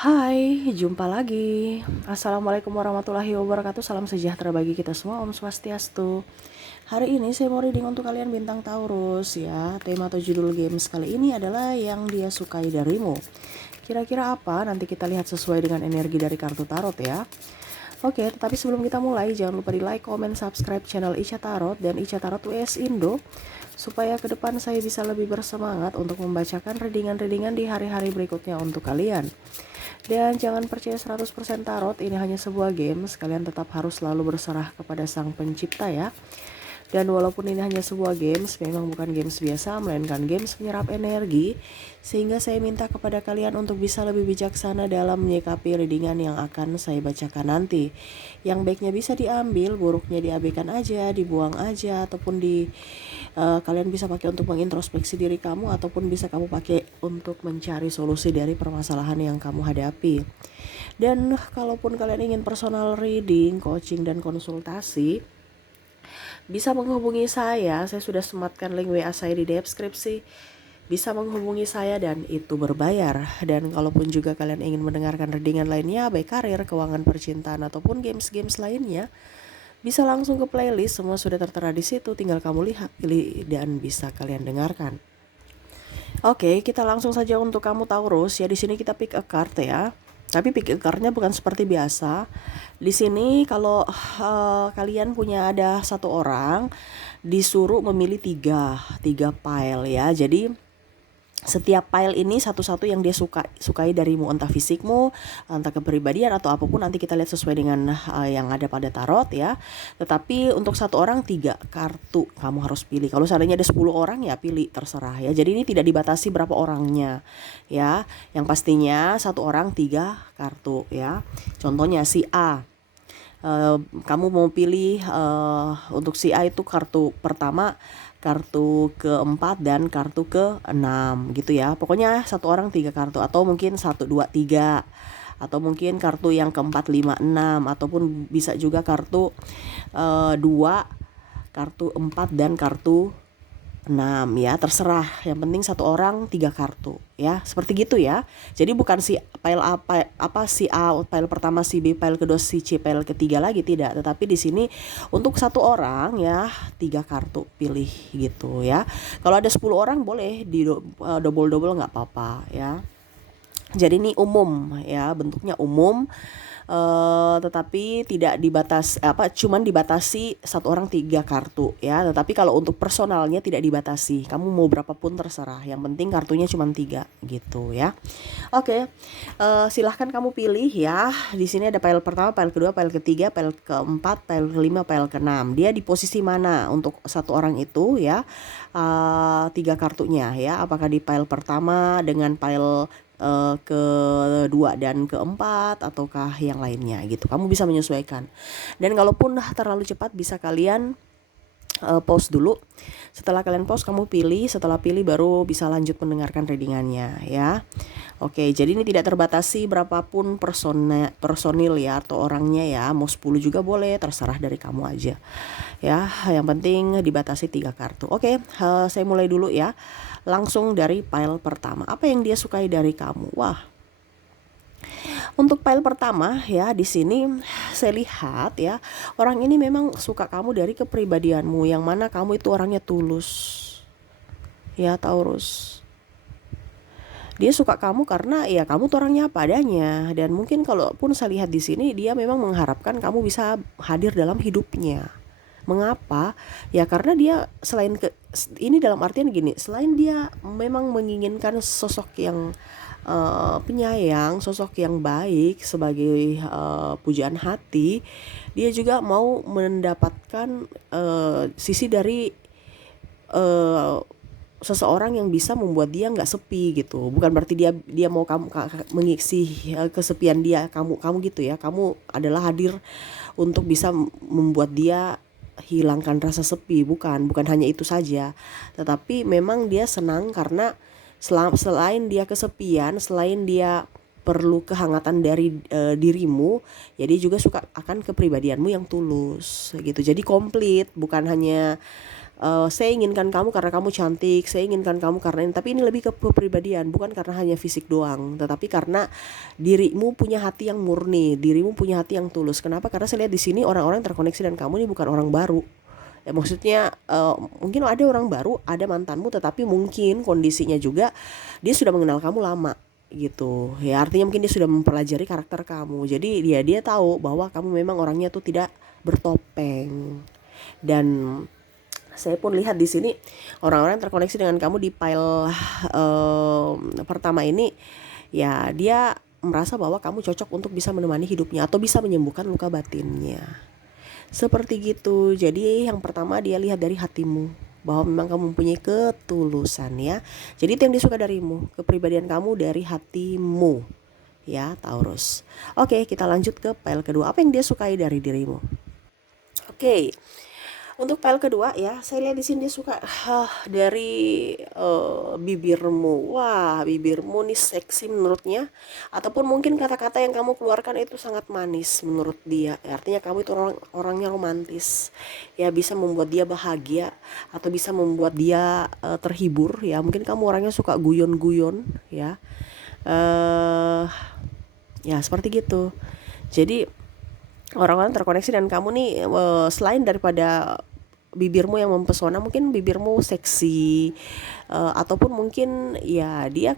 Hai, jumpa lagi. Assalamualaikum warahmatullahi wabarakatuh. Salam sejahtera bagi kita semua. Om Swastiastu. Hari ini saya mau reading untuk kalian bintang Taurus ya. Tema atau judul games kali ini adalah yang dia sukai darimu. Kira-kira apa? Nanti kita lihat sesuai dengan energi dari kartu tarot ya. Oke, tetapi sebelum kita mulai, jangan lupa di like, comment, subscribe channel Ica Tarot dan Ica Tarot US Indo, supaya ke depan saya bisa lebih bersemangat untuk membacakan readingan-readingan di hari-hari berikutnya untuk kalian. Dan jangan percaya 100% tarot, ini hanya sebuah game, kalian tetap harus selalu berserah kepada sang pencipta ya. Dan walaupun ini hanya sebuah games, memang bukan games biasa, melainkan games penyerap energi. Sehingga saya minta kepada kalian untuk bisa lebih bijaksana dalam menyikapi readingan yang akan saya bacakan nanti. Yang baiknya bisa diambil, buruknya diabaikan aja, dibuang aja, ataupun kalian bisa pakai untuk mengintrospeksi diri kamu, ataupun bisa kamu pakai untuk mencari solusi dari permasalahan yang kamu hadapi. Dan kalaupun kalian ingin personal reading, coaching, dan konsultasi, bisa menghubungi saya sudah sematkan link WA saya di deskripsi. Bisa menghubungi saya dan itu berbayar. Dan kalaupun juga kalian ingin mendengarkan readingan lainnya, baik karir, keuangan, percintaan, ataupun games-games lainnya, bisa langsung ke playlist, semua sudah tertera di situ, tinggal kamu lihat, pilih, dan bisa kalian dengarkan. Oke, kita langsung saja untuk kamu Taurus ya. Di sini kita pick a card ya. Tapi pick a cardnya bukan seperti biasa. Di sini kalau kalian punya ada satu orang, disuruh memilih tiga pile ya. Jadi setiap pile ini satu-satu yang dia sukai darimu, entah fisikmu, entah kepribadian, atau apapun, nanti kita lihat sesuai dengan yang ada pada tarot ya. Tetapi untuk satu orang 3 kartu kamu harus pilih. Kalau seandainya ada 10 orang ya pilih, terserah ya. Jadi ini tidak dibatasi berapa orangnya ya. Yang pastinya satu orang 3 kartu ya. Contohnya si A, kamu mau pilih untuk si A itu kartu pertama, kartu keempat, dan kartu ke-6 gitu ya. Pokoknya satu orang 3 kartu, atau mungkin 1, 2, 3, atau mungkin kartu yang keempat, 5, 6, ataupun bisa juga kartu 2, kartu 4, dan kartu 6 ya, terserah. Yang penting satu orang 3 kartu ya, seperti gitu ya. Jadi bukan si file si A file pertama, si B file kedua, si C file ketiga lagi, tidak. Tetapi di sini untuk satu orang ya 3 kartu pilih gitu ya. Kalau ada 10 orang boleh di double nggak apa-apa ya. Jadi ini umum ya, bentuknya umum. Tetapi tidak cuman dibatasi satu orang 3 kartu ya. Tetapi kalau untuk personalnya tidak dibatasi, kamu mau berapapun terserah, yang penting kartunya cuma 3 gitu ya. Oke, silahkan kamu pilih ya. Di sini ada pile pertama, pile kedua, pile ketiga, pile keempat, pile kelima, pile keenam. Dia di posisi mana untuk satu orang itu ya, 3 kartunya ya. Apakah di pile pertama dengan pile kedua dan keempat, ataukah yang lainnya gitu. Kamu bisa menyesuaikan. Dan kalaupun terlalu cepat, bisa kalian pause dulu. Setelah kalian pause, kamu pilih. Setelah pilih baru bisa lanjut mendengarkan readingannya ya. Oke, jadi ini tidak terbatasi berapapun personil ya, atau orangnya ya. Mau 10 juga boleh, terserah dari kamu aja ya. Yang penting dibatasi 3 kartu. Oke, saya mulai dulu ya. Langsung dari pile pertama. Apa yang dia sukai dari kamu? Wah, untuk pile pertama ya, di sini saya lihat ya, orang ini memang suka kamu dari kepribadianmu, yang mana kamu itu orangnya tulus ya Taurus. Dia suka kamu karena ya kamu tuh orangnya apa adanya. Dan mungkin kalaupun saya lihat di sini, dia memang mengharapkan kamu bisa hadir dalam hidupnya. Mengapa? Ya karena dia ini dalam artian gini, selain dia memang menginginkan sosok yang penyayang, sosok yang baik sebagai pujaan hati, dia juga mau mendapatkan sisi dari seseorang yang bisa membuat dia nggak sepi gitu. Bukan berarti dia mau kamu mengisi kesepian dia, kamu gitu ya. Kamu adalah hadir untuk bisa membuat dia hilangkan rasa sepi, bukan hanya itu saja. Tetapi memang dia senang karena selain dia kesepian, selain dia perlu kehangatan dari dirimu, ya dia juga suka akan kepribadianmu yang tulus gitu. Jadi komplit, bukan hanya saya inginkan kamu karena kamu cantik, saya inginkan kamu karena ini, tapi ini lebih ke kepribadian, bukan karena hanya fisik doang, tetapi karena dirimu punya hati yang murni, dirimu punya hati yang tulus. Kenapa? Karena saya lihat di sini orang-orang terkoneksi dan kamu ini bukan orang baru. Ya, maksudnya mungkin ada orang baru, ada mantanmu, tetapi mungkin kondisinya juga dia sudah mengenal kamu lama gitu ya, artinya mungkin dia sudah mempelajari karakter kamu, jadi dia tahu bahwa kamu memang orangnya tuh tidak bertopeng. Dan saya pun lihat di sini orang-orang terkoneksi dengan kamu di pile pertama ini, ya dia merasa bahwa kamu cocok untuk bisa menemani hidupnya atau bisa menyembuhkan luka batinnya. Seperti gitu. Jadi yang pertama dia lihat dari hatimu, bahwa memang kamu mempunyai ketulusan ya. Jadi itu yang dia suka darimu, kepribadian kamu dari hatimu ya, Taurus. Oke, kita lanjut ke pile kedua. Apa yang dia sukai dari dirimu? Oke. Untuk pile kedua ya, saya lihat di sini dia suka dari bibirmu. Wah, bibirmu nih seksi menurutnya. Ataupun mungkin kata-kata yang kamu keluarkan itu sangat manis menurut dia. Artinya kamu itu orangnya romantis. Ya, bisa membuat dia bahagia atau bisa membuat dia terhibur ya. Mungkin kamu orangnya suka guyon-guyon ya. Ya, seperti gitu. Jadi orang-orang terkoneksi dan kamu nih selain daripada bibirmu yang mempesona, mungkin bibirmu seksi, ataupun mungkin ya dia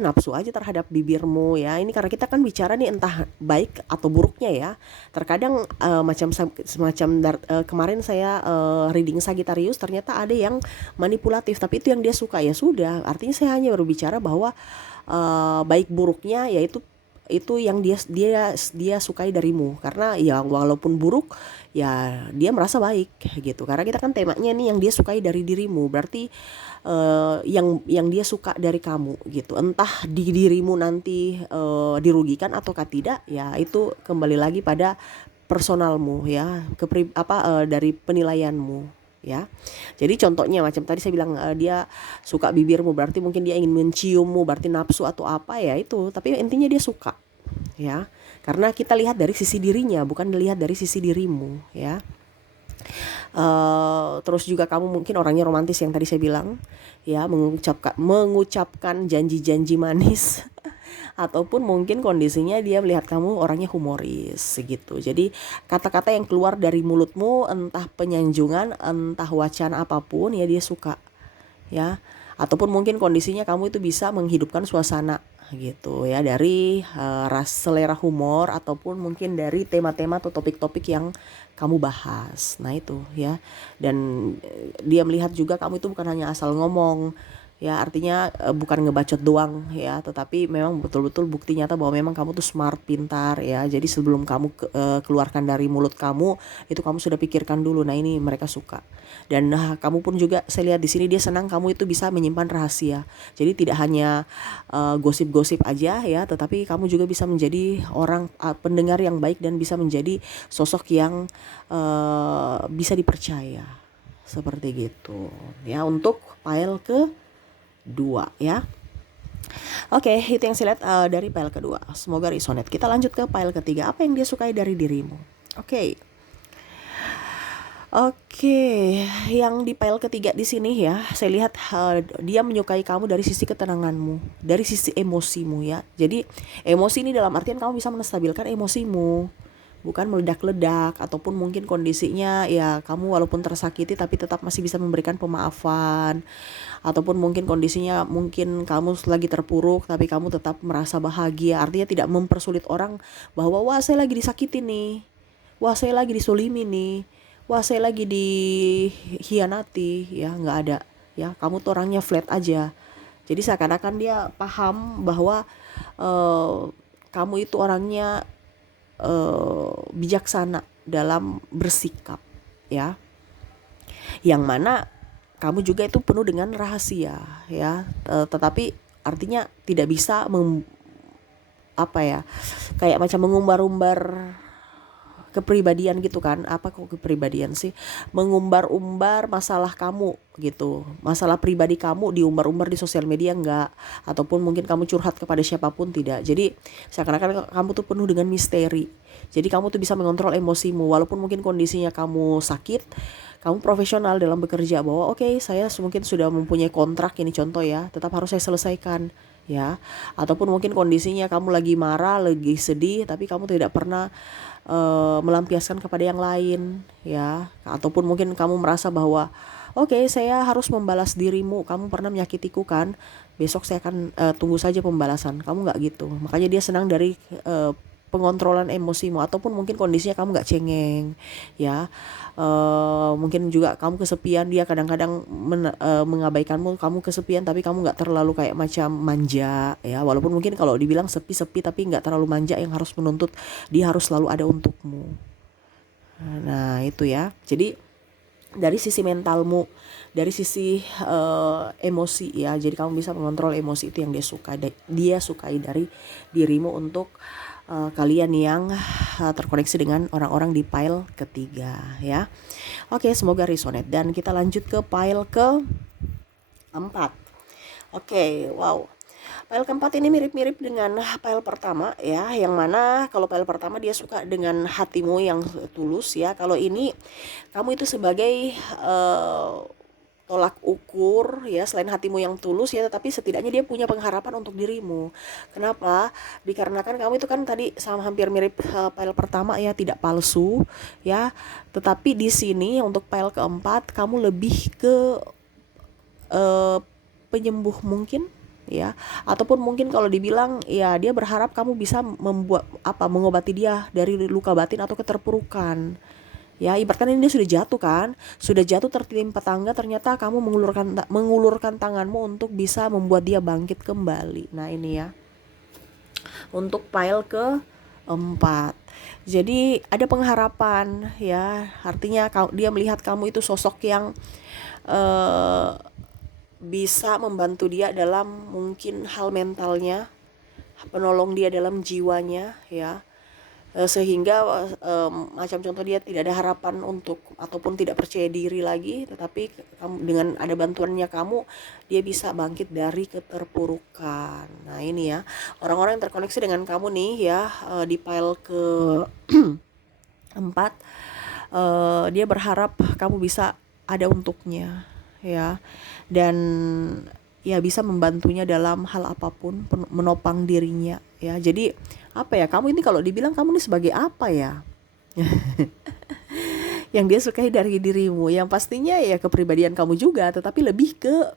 nafsu aja terhadap bibirmu ya. Ini karena kita kan bicara nih entah baik atau buruknya ya. Terkadang kemarin saya reading Sagittarius, ternyata ada yang manipulatif, tapi itu yang dia suka, ya sudah. Artinya saya hanya berbicara bahwa baik buruknya yaitu itu yang dia sukai darimu, karena ya walaupun buruk ya dia merasa baik gitu, karena kita kan temanya nih yang dia sukai dari dirimu, berarti yang dia suka dari kamu gitu. Entah di dirimu nanti dirugikan ataukah tidak, ya itu kembali lagi pada personalmu ya, dari penilaianmu ya. Jadi contohnya macam tadi saya bilang dia suka bibirmu, berarti mungkin dia ingin menciummu, berarti nafsu atau apa ya itu, tapi intinya dia suka ya, karena kita lihat dari sisi dirinya, bukan dilihat dari sisi dirimu ya. Terus juga kamu mungkin orangnya romantis yang tadi saya bilang ya, mengucapkan janji-janji manis ataupun mungkin kondisinya dia melihat kamu orangnya humoris gitu. Jadi kata-kata yang keluar dari mulutmu, entah penyanjungan, entah wacana apapun ya dia suka ya. Ataupun mungkin kondisinya kamu itu bisa menghidupkan suasana gitu ya, dari selera humor ataupun mungkin dari tema-tema atau topik-topik yang kamu bahas. Nah itu ya. Dan dia melihat juga kamu itu bukan hanya asal ngomong ya, artinya bukan ngebacot doang ya, tetapi memang betul-betul bukti nyata bahwa memang kamu tuh smart, pintar ya. Jadi sebelum kamu keluarkan dari mulut kamu itu kamu sudah pikirkan dulu. Nah ini mereka suka. Dan kamu pun juga saya lihat di sini dia senang kamu itu bisa menyimpan rahasia. Jadi tidak hanya gosip-gosip aja ya, tetapi kamu juga bisa menjadi orang pendengar yang baik dan bisa menjadi sosok yang bisa dipercaya. Seperti gitu ya untuk pile kedua ya. Oke, itu yang saya lihat dari pile kedua. Semoga resonate. Kita lanjut ke pile ketiga. Apa yang dia sukai dari dirimu? Oke, yang di pile ketiga di sini ya, saya lihat dia menyukai kamu dari sisi ketenanganmu, dari sisi emosimu ya. Jadi emosi ini dalam artian kamu bisa menstabilkan emosimu, bukan meledak-ledak, ataupun mungkin kondisinya ya kamu walaupun tersakiti tapi tetap masih bisa memberikan pemaafan, ataupun mungkin kondisinya mungkin kamu lagi terpuruk tapi kamu tetap merasa bahagia. Artinya tidak mempersulit orang bahwa wah saya lagi disakiti nih, wah saya lagi disolimi nih, wah saya lagi dihianati ya, nggak ada ya. Kamu tuh orangnya flat aja. Jadi seakan-akan dia paham bahwa kamu itu orangnya bijaksana dalam bersikap ya, yang mana kamu juga itu penuh dengan rahasia ya, tetapi artinya tidak bisa kayak macam mengumbar-umbar kepribadian gitu kan. Apa kok kepribadian sih? Mengumbar-umbar masalah kamu gitu. Masalah pribadi kamu diumbar-umbar di sosial media enggak, ataupun mungkin kamu curhat kepada siapapun tidak. Jadi seakan-akan kamu tuh penuh dengan misteri. Jadi kamu tuh bisa mengontrol emosimu walaupun mungkin kondisinya kamu sakit. Kamu profesional dalam bekerja bahwa oke, saya mungkin sudah mempunyai kontrak ini contoh ya, tetap harus saya selesaikan ya. Ataupun mungkin kondisinya kamu lagi marah, lagi sedih, tapi kamu tidak pernah melampiaskan kepada yang lain ya. Ataupun mungkin kamu merasa bahwa oke, saya harus membalas dirimu, kamu pernah menyakitiku kan, besok saya akan tunggu saja pembalasan. Kamu nggak gitu, makanya dia senang dari pengontrolan emosimu. Ataupun mungkin kondisinya kamu nggak cengeng ya. Mungkin juga kamu kesepian, dia kadang-kadang mengabaikanmu, kamu kesepian tapi kamu nggak terlalu kayak macam manja ya, walaupun mungkin kalau dibilang sepi-sepi tapi nggak terlalu manja yang harus menuntut dia harus selalu ada untukmu. Nah itu ya, jadi dari sisi mentalmu, dari sisi emosi ya, jadi kamu bisa mengontrol emosi, itu yang dia sukai dari dirimu untuk kalian yang terkoneksi dengan orang-orang di pile ketiga ya. Oke, semoga resonate dan kita lanjut ke pile keempat. Oke, wow. Pile keempat ini mirip-mirip dengan pile pertama ya, yang mana kalau pile pertama dia suka dengan hatimu yang tulus ya. Kalau ini kamu itu sebagai tolak ukur ya, selain hatimu yang tulus ya, tetapi setidaknya dia punya pengharapan untuk dirimu. Kenapa? Dikarenakan kamu itu kan tadi sama hampir mirip pile pertama ya, tidak palsu ya. Tetapi di sini untuk pile keempat kamu lebih ke penyembuh mungkin ya, ataupun mungkin kalau dibilang ya dia berharap kamu bisa mengobati dia dari luka batin atau keterpurukan. Ya, ibaratkan ini dia sudah jatuh tertimpa tangga, ternyata kamu mengulurkan tanganmu untuk bisa membuat dia bangkit kembali. Nah ini ya, untuk pile keempat. Jadi ada pengharapan ya, artinya dia melihat kamu itu sosok yang bisa membantu dia dalam mungkin hal mentalnya, penolong dia dalam jiwanya ya. Sehingga macam contoh dia tidak ada harapan untuk ataupun tidak percaya diri lagi, tetapi dengan ada bantuannya kamu dia bisa bangkit dari keterpurukan. Nah ini ya, orang-orang yang terkoneksi dengan kamu nih ya, di pile ke 4, dia berharap kamu bisa ada untuknya ya, dan ya bisa membantunya dalam hal apapun, menopang dirinya ya. Jadi apa ya, kamu ini kalau dibilang kamu ini sebagai apa ya yang dia sukai dari dirimu, yang pastinya ya kepribadian kamu juga, tetapi lebih ke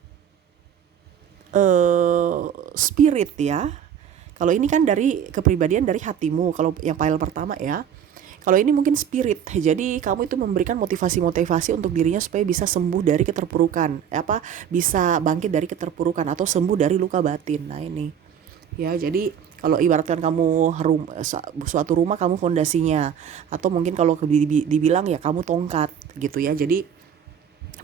spirit ya. Kalau ini kan dari kepribadian dari hatimu, kalau yang pile pertama ya. Kalau ini mungkin spirit, jadi kamu itu memberikan motivasi-motivasi untuk dirinya supaya bisa sembuh dari keterpurukan, bisa bangkit dari keterpurukan atau sembuh dari luka batin. Nah ini ya, jadi kalau ibaratkan kamu suatu rumah kamu fondasinya, atau mungkin kalau dibilang ya kamu tongkat gitu ya, jadi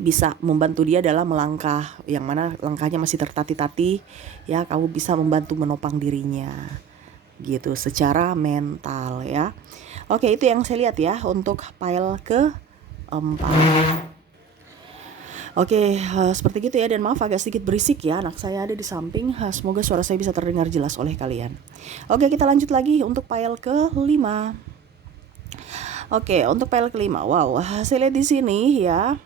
bisa membantu dia dalam melangkah yang mana langkahnya masih tertati-tati ya, kamu bisa membantu menopang dirinya gitu secara mental ya. Oke, itu yang saya lihat ya untuk pile keempat. Oke, seperti gitu ya, dan maaf agak sedikit berisik ya, anak saya ada di samping. Semoga suara saya bisa terdengar jelas oleh kalian. Oke, kita lanjut lagi untuk pile ke-5. Oke, untuk pile ke-5, wow, saya lihat di sini ya,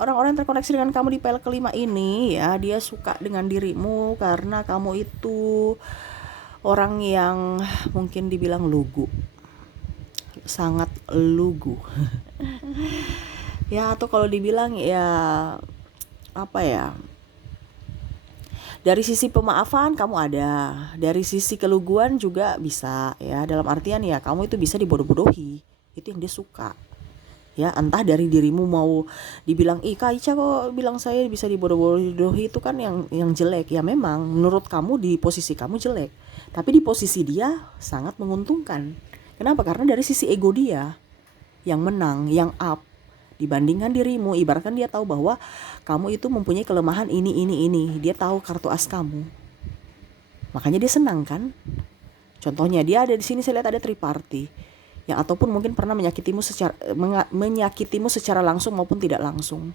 orang-orang yang terkoneksi dengan kamu di pile ke-5 ini ya, dia suka dengan dirimu karena kamu itu orang yang mungkin dibilang lugu, sangat lugu ya, atau kalau dibilang ya apa ya, dari sisi pemaafan kamu ada, dari sisi keluguan juga bisa ya, dalam artian ya kamu itu bisa dibodoh-bodohi, itu yang dia suka ya. Entah dari dirimu mau dibilang Kak Ica kok bilang saya bisa dibodoh-bodohi, itu kan yang jelek ya. Memang menurut kamu di posisi kamu jelek, tapi di posisi dia sangat menguntungkan. Kenapa? Karena dari sisi ego dia yang menang, yang up dibandingkan dirimu. Ibaratkan dia tahu bahwa kamu itu mempunyai kelemahan ini. Dia tahu kartu as kamu, makanya dia senang kan. Contohnya dia ada di sini, saya lihat ada triparty. Ya, ataupun mungkin pernah menyakitimu secara langsung maupun tidak langsung.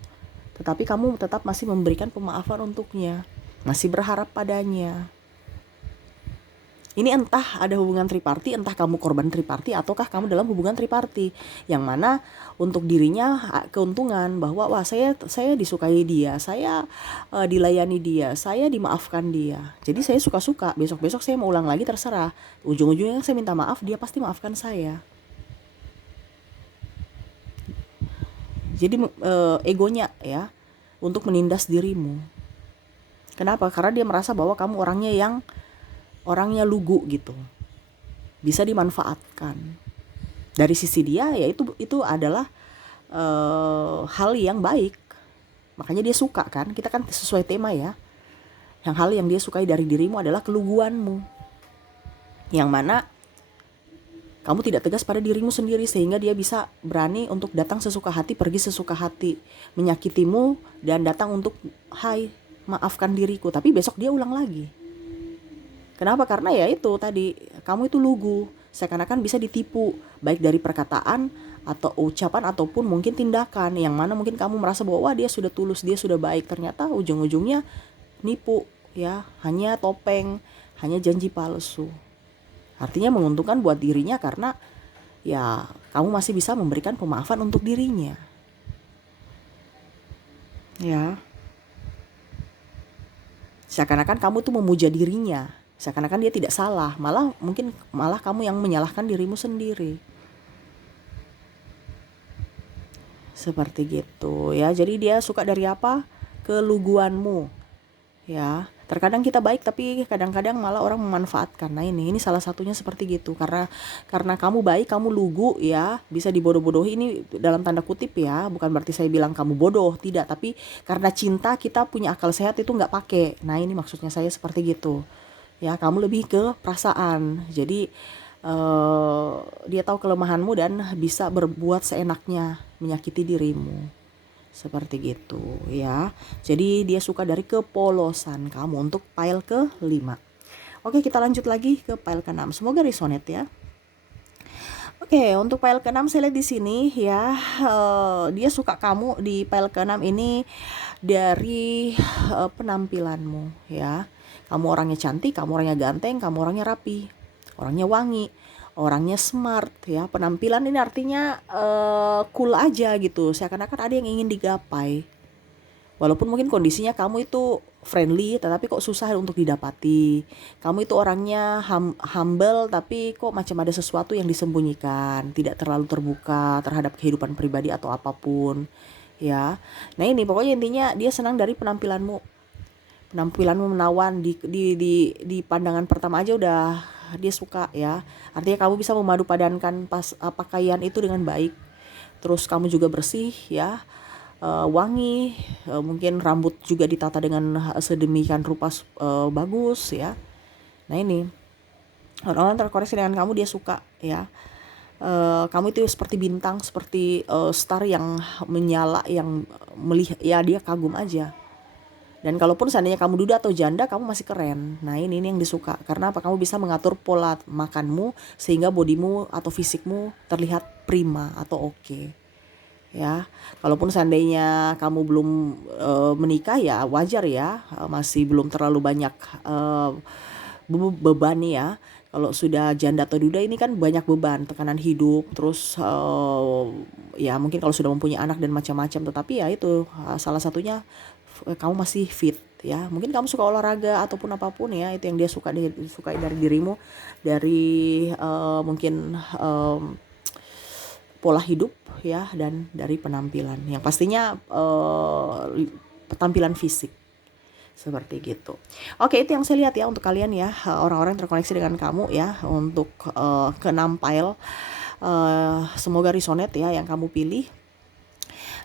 Tetapi kamu tetap masih memberikan pemaafan untuknya, masih berharap padanya. Ini entah ada hubungan triparty, entah kamu korban triparty ataukah kamu dalam hubungan triparty, yang mana untuk dirinya keuntungan bahwa wah saya disukai dia, saya dilayani dia, saya dimaafkan dia. Jadi saya suka-suka, besok-besok saya mau ulang lagi terserah. Ujung-ujungnya saya minta maaf, dia pasti maafkan saya. Jadi egonya ya untuk menindas dirimu. Kenapa? Karena dia merasa bahwa kamu orangnya lugu gitu, bisa dimanfaatkan. Dari sisi dia ya itu adalah hal yang baik, makanya dia suka kan. Kita kan sesuai tema ya, hal yang dia sukai dari dirimu adalah keluguanmu, yang mana kamu tidak tegas pada dirimu sendiri sehingga dia bisa berani untuk datang sesuka hati, pergi sesuka hati, menyakitimu dan datang untuk hai maafkan diriku, tapi besok dia ulang lagi. Kenapa? Karena ya itu tadi, kamu itu lugu, seakan-akan bisa ditipu, baik dari perkataan atau ucapan ataupun mungkin tindakan, yang mana mungkin kamu merasa bahwa wah dia sudah tulus, dia sudah baik, ternyata ujung-ujungnya nipu ya, hanya topeng, hanya janji palsu. Artinya menguntungkan buat dirinya karena ya kamu masih bisa memberikan pemaafan untuk dirinya. Ya. Seakan-akan kamu tuh memuja dirinya, seakan-akan dia tidak salah, malah kamu yang menyalahkan dirimu sendiri. Seperti gitu ya. Jadi dia suka dari apa? Keluguanmu. Ya, terkadang kita baik tapi kadang-kadang malah orang memanfaatkan. Nah ini salah satunya seperti gitu. Karena kamu baik, kamu lugu ya, bisa dibodoh-bodohi. Ini dalam tanda kutip ya, bukan berarti saya bilang kamu bodoh, tidak. Tapi karena cinta kita punya akal sehat itu nggak pakai. Nah ini maksudnya saya seperti gitu. Ya, kamu lebih ke perasaan. Jadi dia tahu kelemahanmu dan bisa berbuat seenaknya, menyakiti dirimu. Seperti gitu ya. Jadi dia suka dari kepolosan kamu untuk pile ke-5. Oke, kita lanjut lagi ke pile ke-6. Semoga resonate ya. Oke, untuk pile ke-6 saya lihat di sini ya, dia suka kamu di pile ke-6 ini dari penampilanmu ya. Kamu orangnya cantik, kamu orangnya ganteng, kamu orangnya rapi, orangnya wangi, orangnya smart ya. Penampilan ini artinya cool aja gitu, seakan-akan ada yang ingin digapai. Walaupun mungkin kondisinya kamu itu friendly, tetapi kok susah untuk didapati. Kamu itu orangnya humble, tapi kok macam ada sesuatu yang disembunyikan, tidak terlalu terbuka terhadap kehidupan pribadi atau apapun ya. Nah ini pokoknya intinya dia senang dari penampilanmu menawan, di pandangan pertama aja udah dia suka ya. Artinya kamu bisa memadu padankan pakaian itu dengan baik. Terus kamu juga bersih ya, wangi, mungkin rambut juga ditata dengan sedemikian rupa bagus ya. Nah ini orang-orang terkoneksi dengan kamu, dia suka ya. Kamu itu seperti bintang, seperti star yang menyala, yang melihat ya, dia kagum aja. Dan kalaupun seandainya kamu duda atau janda, kamu masih keren. Nah ini yang disuka. Karena apa? Kamu bisa mengatur pola makanmu sehingga bodimu atau fisikmu terlihat prima atau oke. Ya, kalaupun seandainya kamu belum menikah ya wajar ya, masih belum terlalu banyak beban ya. Kalau sudah janda atau duda ini kan banyak beban, tekanan hidup, terus ya mungkin kalau sudah mempunyai anak dan macam-macam. Tetapi ya itu salah satunya kamu masih fit ya. Mungkin kamu suka olahraga ataupun apapun ya, itu yang dia sukai dari dirimu, dari mungkin pola hidup ya, dan dari penampilan yang pastinya tampilan fisik seperti gitu. Oke, itu yang saya lihat ya untuk kalian ya, orang-orang yang terkoneksi dengan kamu ya, untuk ke-6 pile. Semoga resonate ya yang kamu pilih,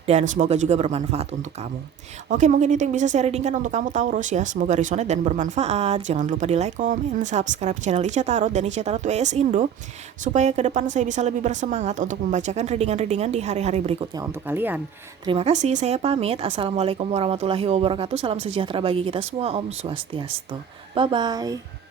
dan semoga juga bermanfaat untuk kamu. Oke, mungkin itu yang bisa saya readingkan untuk kamu Taurus ya. Semoga resonate dan bermanfaat. Jangan lupa di like, comment, subscribe channel Ica Tarot dan Ica Tarot WS Indo, supaya ke depan saya bisa lebih bersemangat untuk membacakan readingan-readingan di hari-hari berikutnya untuk kalian. Terima kasih, saya pamit. Assalamualaikum warahmatullahi wabarakatuh. Salam sejahtera bagi kita semua. Om Swastiastu. Bye-bye.